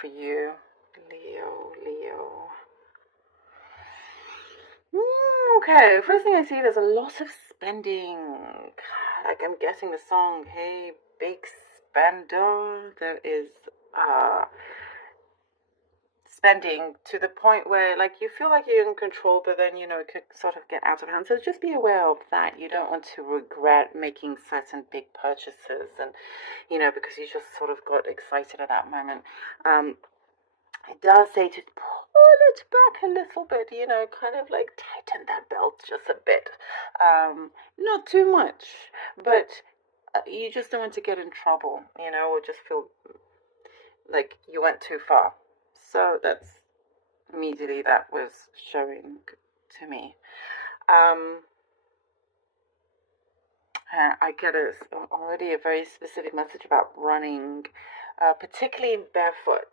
for you, Leo, Leo. Okay, first thing I see, there's a lot of spending. Like I'm guessing the song, hey, big spender. There is spending to the point where like you feel like you're in control, but then it could sort of get out of hand. So just be aware of that. You don't want to regret making certain big purchases, and because you just sort of got excited at that moment. It does say to pull it back a little bit, kind of like tighten that belt just a bit. Not too much, but you just don't want to get in trouble, or just feel like you went too far. So that's immediately that was showing to me. I get already a very specific message about running, particularly barefoot.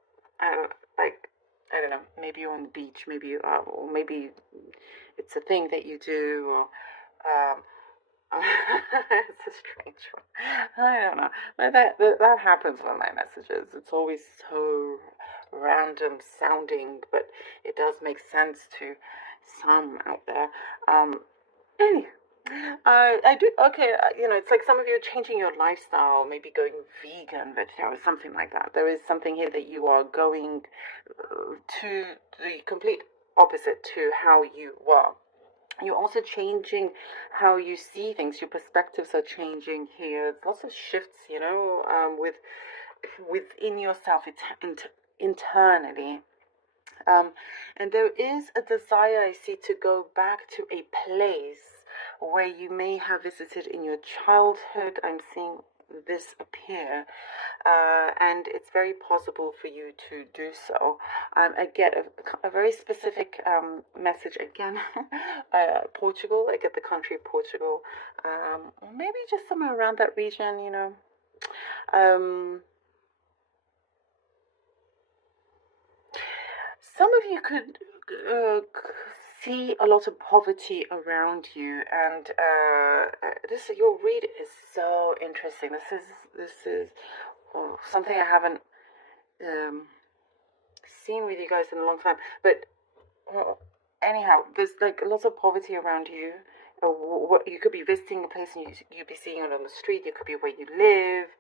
Like, I don't know, maybe you're on the beach, maybe you are, or maybe it's a thing that you do, or it's a strange one. I don't know, but that happens with my messages. It's always so random sounding, but it does make sense to some out there. Anyway, I do. Okay, it's like some of you are changing your lifestyle, maybe going vegan, vegetarian, or something like that. There is something here that you are going to the complete opposite to how you were. You're also changing how you see things. Your perspectives are changing here. Lots of shifts, within yourself, internally. And there is a desire I see to go back to a place where you may have visited in your childhood. I'm seeing this appear, and it's very possible for you to do so. I get a very specific message again. Portugal. I get the country Portugal, maybe just somewhere around that region. Some of you could see a lot of poverty around you, and this your read is so interesting. This is something I haven't seen with you guys in a long time. But anyhow, there's like lots of poverty around you. What you could be visiting a place and you'd be seeing it on the street. It could be where you live,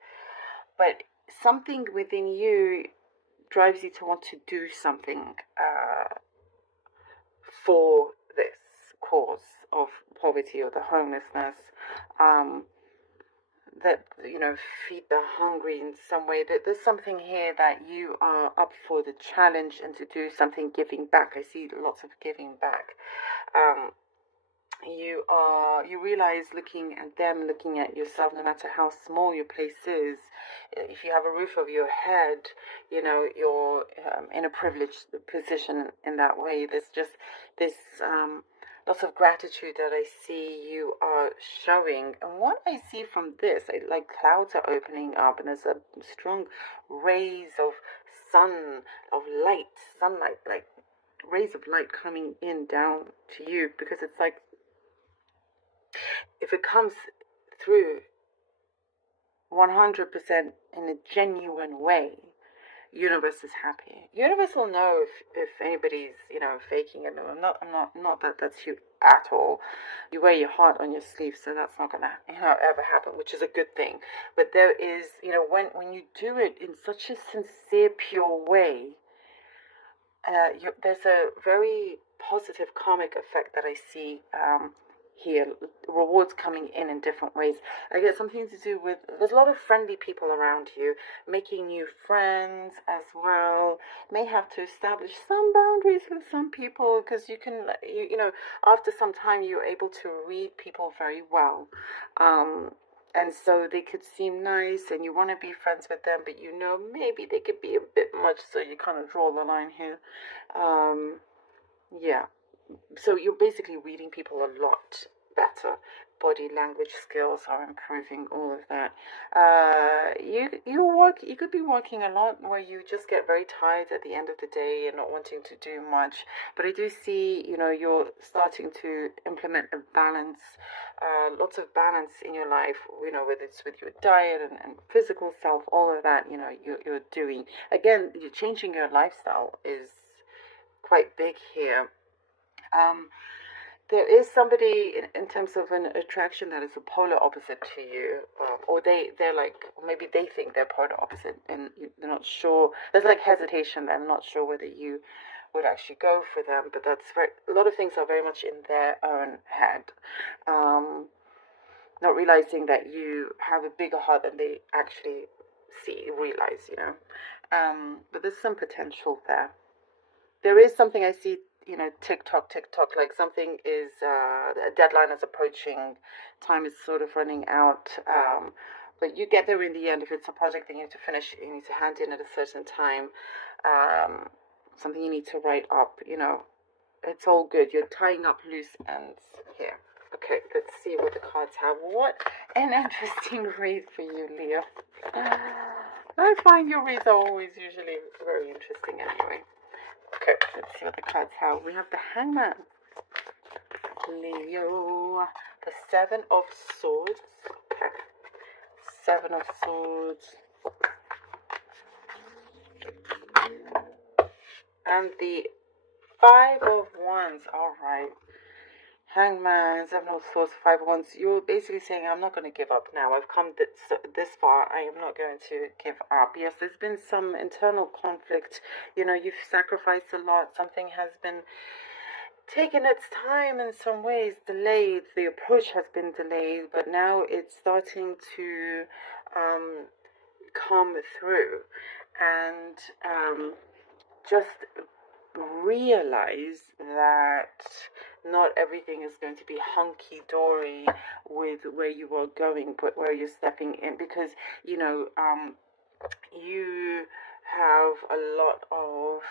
but something within you drives you to want to do something for this cause of poverty or the homelessness, that feed the hungry in some way. That there's something here that you are up for the challenge and to do something, giving back. I see lots of giving back. You realize, looking at them, looking at yourself, no matter how small your place is, if you have a roof over your head, you're in a privileged position in that way. There's just this lots of gratitude that I see you are showing. And what I see from this, like clouds are opening up, and there's a strong rays of sunlight, like rays of light coming in down to you, because it's like, if it comes through 100% in a genuine way, universe is happy. Universe will know if anybody's faking it. I'm not that that's you at all. You wear your heart on your sleeve, so that's not gonna ever happen, which is a good thing. But there is, when you do it in such a sincere, pure way, there's a very positive karmic effect that I see here. Rewards coming in different ways. I get something to do with, there's a lot of friendly people around you, making new friends as well. May have to establish some boundaries with some people, because you can, after some time you're able to read people very well. And so they could seem nice and you want to be friends with them, but maybe they could be a bit much, so you kind of draw the line here. Yeah. So you're basically reading people a lot better, body language skills are improving, all of that. You could be working a lot where you just get very tired at the end of the day and not wanting to do much. But I do see, you're starting to implement a balance, lots of balance in your life, whether it's with your diet and physical self, all of that, you're doing. Again, you're changing your lifestyle is quite big here. Um, there is somebody in terms of an attraction that is a polar opposite to you, or they're like, or maybe they think they're polar opposite, and they're not sure. There's like hesitation. They're not sure whether you would actually go for them, but a lot of things are very much in their own head, not realizing that you have a bigger heart than they actually realize. But there's some potential there. There is something I see, TikTok, like something is, a deadline is approaching, time is sort of running out, but you get there in the end. If it's a project that you need to finish, you need to hand in at a certain time, something you need to write up, it's all good. You're tying up loose ends here. Okay, let's see what the cards have. What an interesting read for you, Leo. I find your reads are always usually very interesting anyway. Okay, let's see what the cards have. We have the Hangman, Leo, the Seven of Swords. Okay, Seven of Swords, and the Five of Wands. All right. Hangman, Seven of Swords, Five of Wands. You're basically saying, I'm not going to give up now. I've come this far. I am not going to give up. Yes, there's been some internal conflict. You've sacrificed a lot. Something has been taking its time in some ways, delayed. The approach has been delayed, but now it's starting to come through. And just realize that not everything is going to be hunky-dory with where you are going, but where you're stepping in, because you have a lot of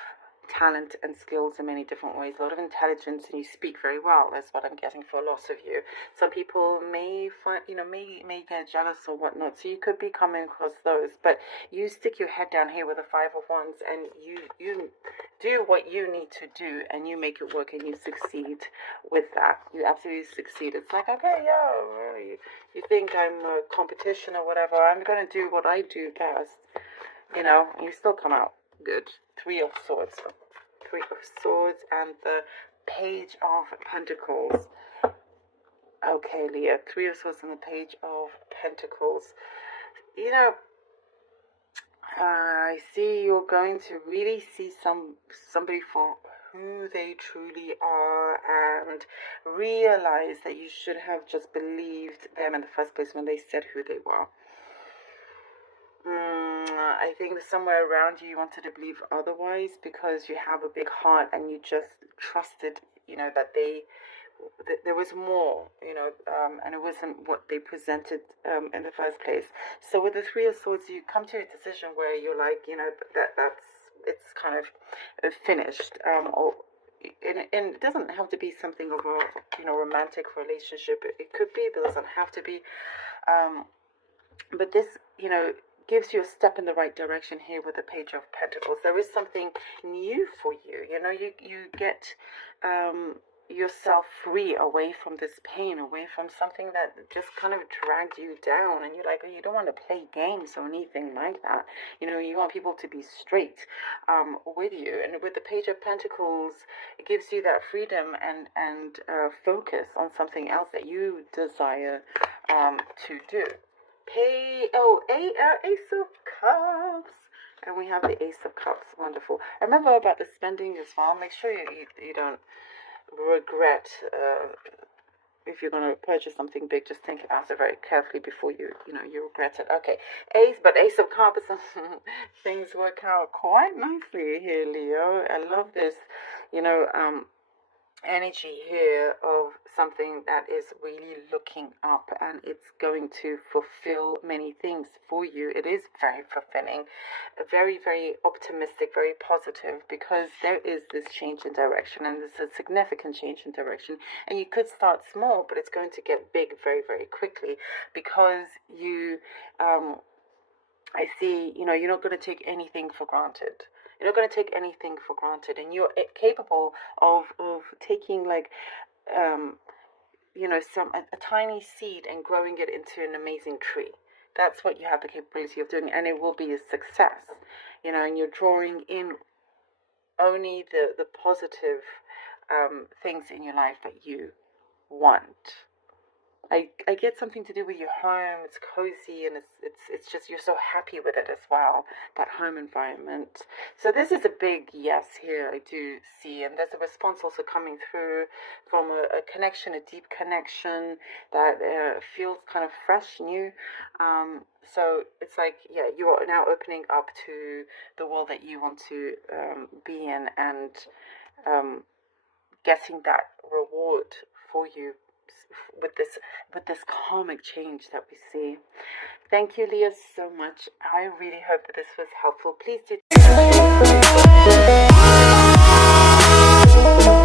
talent and skills in many different ways, a lot of intelligence, and you speak very well. That's what I'm getting for a lot of you. Some people may find, may get jealous or whatnot, so you could be coming across those, but you stick your head down here with the Five of Wands, and you do what you need to do, and you make it work, and you succeed with that. You absolutely succeed. It's like, okay, yeah, you think I'm a competition or whatever, I'm going to do what I do best, you still come out good. Three of Swords, and the Page of Pentacles. Okay, Leah, Three of Swords and the Page of Pentacles. I see you're going to really see somebody for who they truly are, and realize that you should have just believed them in the first place when they said who they were. I think that somewhere around you wanted to believe otherwise, because you have a big heart and you just trusted, that there was more, and it wasn't what they presented in the first place. So with the Three of Swords, you come to a decision where you're like, it's kind of finished, and it doesn't have to be something of a romantic relationship. It could be, but it doesn't have to be. But this, gives you a step in the right direction here with the Page of Pentacles. There is something new for you. You get yourself free away from this pain, away from something that just kind of dragged you down, and you're like, oh, you don't want to play games or anything like that. You want people to be straight with you. And with the Page of Pentacles, it gives you that freedom and focus on something else that you desire to do. Ace of Cups, and we have the Ace of Cups. Wonderful. Remember about the spending as well. Make sure you don't regret if you're going to purchase something big. Just think about it very carefully before you regret it. Okay, Ace of Cups. Things work out quite nicely here, Leo. I love this. energy here of something that is really looking up, and it's going to fulfill many things for you. It is very fulfilling, very, very optimistic, very positive, because there is this change in direction, and there's a significant change in direction. And you could start small, but it's going to get big very, very quickly, because I see, you're not going to take anything for granted. You're not going to take anything for granted, and you're capable of taking, like, a tiny seed and growing it into an amazing tree. That's what you have the capability of doing, and it will be a success. And you're drawing in only the positive things in your life that you want. I get something to do with your home. It's cozy, and it's just, you're so happy with it as well, that home environment. So this is a big yes here, I do see. And there's a response also coming through from a connection, a deep connection that feels kind of fresh, new. So it's like, yeah, you are now opening up to the world that you want to be in, and getting that reward for you with this karmic change that we see. Thank you, Leah, so much. I really hope that this was helpful. Please do